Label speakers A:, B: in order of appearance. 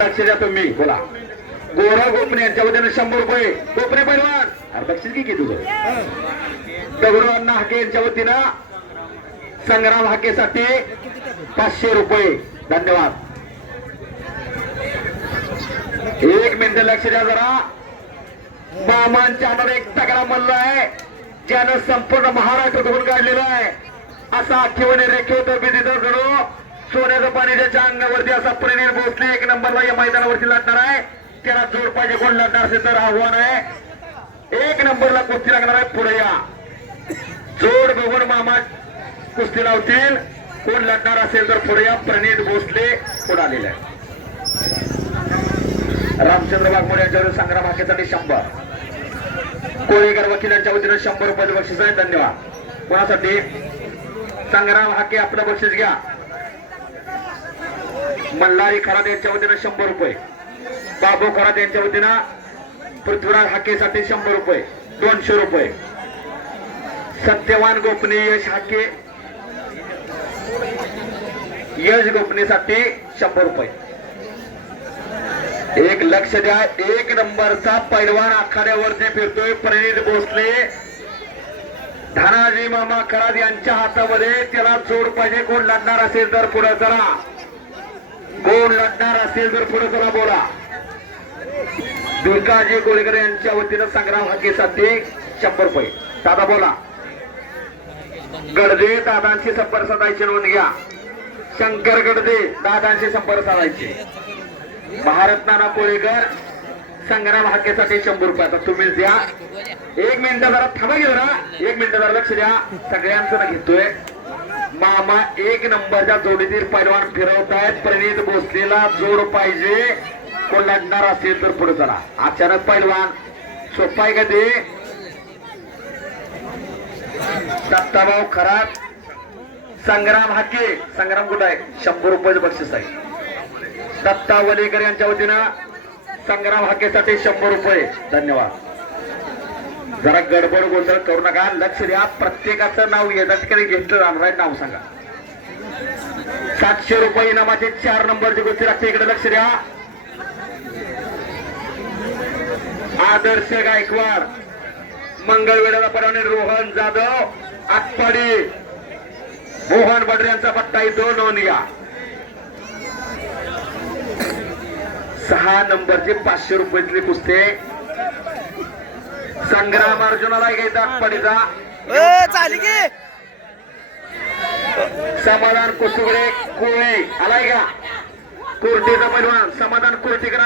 A: तुम्ही. बोला. गोरा गोपणे यांच्या वतीने शंभर रुपये. गोपणे पैलवान. बक्षीस की तुझं? दगडू अण्णा हाके यांच्या वतीनं संग्राम हाकेसाठी पाचशे रुपये. धन्यवाद. एक मिनिट लक्ष द्या जरा. मामांच्या हातात एक तगडा मल्ल आहे. ज्यानं संपूर्ण महाराष्ट्र धुवून काढलेला आहे. असा आखीवने रेखेवतो बिदीचा जणू सोन्याचं पाणी त्याच्या अंगावरती असा प्रवीण भोसले एक नंबरला या मैदानावरती लढणार आहे. त्याला जोड पाहिजे कोण लढणार असेल तर आव्हान आहे. एक नंबरला कुस्ती लागणार आहे पुढे या. जोड बघून मामा कुस्ती लावतील. कोण लढणार असेल तर पुढे या. प्रणित भोसले पुढे आलेला आहे रामचंद्र बागमोड यांच्यावर संग्राम हाकेसाठी शंभर. कोळीकर वकील यांच्या वतीनं शंभर रुपयाचं बक्षीस आहे. धन्यवाद. कोणासाठी? संग्राम हाके आपलं बक्षीस घ्या. मल्हारी खरात यांच्या वतीनं शंभर रुपये. बाबू खरात यांच्या वतीनं पृथ्वीराज हाकेसाठी शंभर रुपये. दोनशे रुपये. सत्यवान गोपने यश हाके. यश गोपनेसाठी शंभर रुपये. एक लक्ष द्या. एक नंबरचा पैलवान आखाड्यावरती फिरतोय प्रणित भोसले. धनाजी मामा खरात यांच्या हातामध्ये त्याला जोड पाहिजे. कोण लढणार असेल तर पुढे चला. कोण लढणार असेल तर पुढे चला बोला. दुर्गाजी गोळीकर यांच्या वतीनं संग्राम हाकेसाठी शंभर रुपये. दादा बोला. गडदे दादांशी संपर्क साधायचे नोंद घ्या. शंकर गडदे दादांशी संपर्क साधायचे भारत नाना कोळेकर संग्राम हाकेसाठी शंभर रुपये. आता तुम्हीच द्या. एक मिनिट जरा थांबा घे जरा. एक मिनिट जरा लक्ष द्या. सगळ्यांचं ना घेतोय. मामा एक नंबरच्या जोडीतील पैलवान फिरवतायत प्रणित भोसलेला जोड पाहिजे. कोण लढणार असेल तर पुढे चला. अचानक पैलवान सोपा आहे का ते दत्ताभाऊ खराब संग्राम हाके. संग्राम कुठं आहे? शंभर रुपयाचं बक्षीस आहे. दत्ता वलेकर यांच्या वतीनं संग्राम हाकेसाठी शंभर रुपये. धन्यवाद. जरा गडबड गोंधळ करू नका. लक्ष द्या. प्रत्येकाचं नाव येतात ठिकाणी घेतलं रामराय आहे. नाव सांगा. सातशे रुपये इनामाचे चार नंबरची गोष्टी लागते इकडे लक्ष द्या. आदर्श गायकवाड मंगळवेडाला परवाने रोहन जाधव आटपाडी मोहन बडरे यांचा पट्टा येतो नोंद घ्या सहा नंबरचे पाचशे रुपयातले पुस्तक संग्राम अर्जुनाला घ्यायचा आटपाडीचा
B: ए चाली की.
A: समाधान कुसुगडे कोळे आलाय का? कोर्टीचा पैलवान. समाधान कोर्टीकर